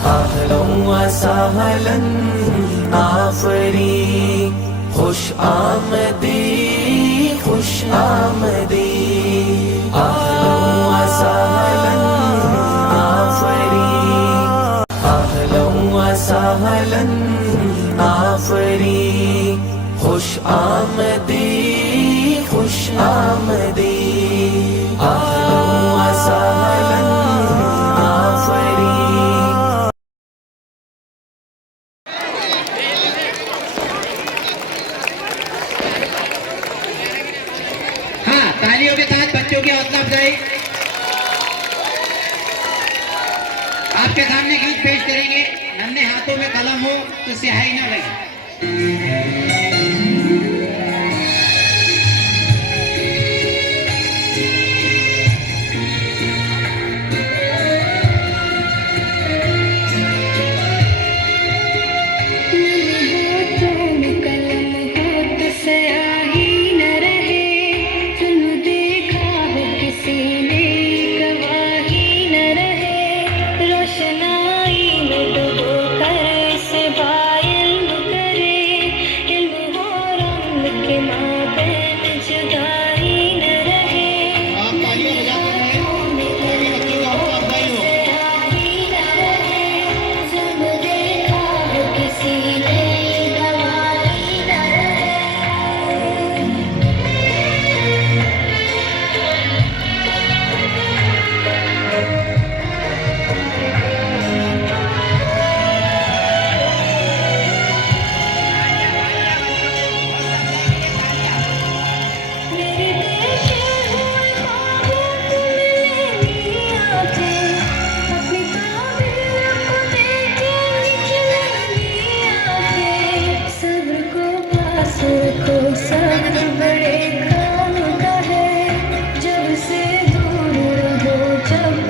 अहलन व सहलन आफरी, खुश आमदी खुश आमदी। अहलन व सहलन आफरी, अहलन व सहलन आफरी, खुश आमदी खुश आमदी। अहलन व सहलन आफरी। हाँ, तालियों के साथ बच्चों की हौसला अफजाई। आपके सामने गीत पेश करेंगे। नन्हे हाथों में कलम हो तो स्याही न लगे। बड़े काम का है, जब से दूर रहो जब